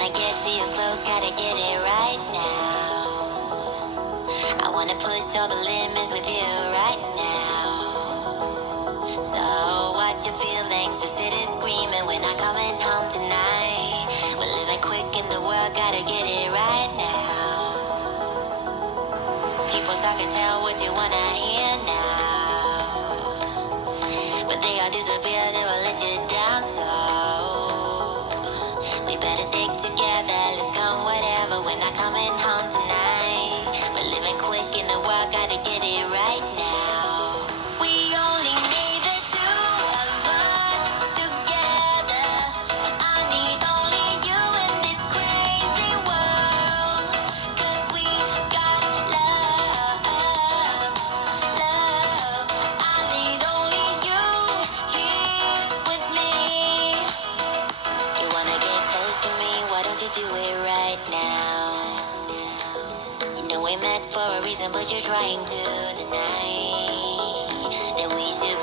wanna get to you close, gotta get it right now. I wanna push all the limits with you right now. So watch your feelings, the city's screaming, we're not coming home tonight. We're living quick in the world, gotta get it right now. People talk and tell what you wanna hear now, but they all disappear, they will let you down. So we better stick together, let's come whatever, we're not coming home tonight. We're living quick in the world, gotta get it right now. We only need the two of us together. I need only you in this crazy world. 'Cause we got love, love. I need only you here with me. You wanna get close to me, why don't you do it right now? You know we met for a reason, but you're trying to deny that we should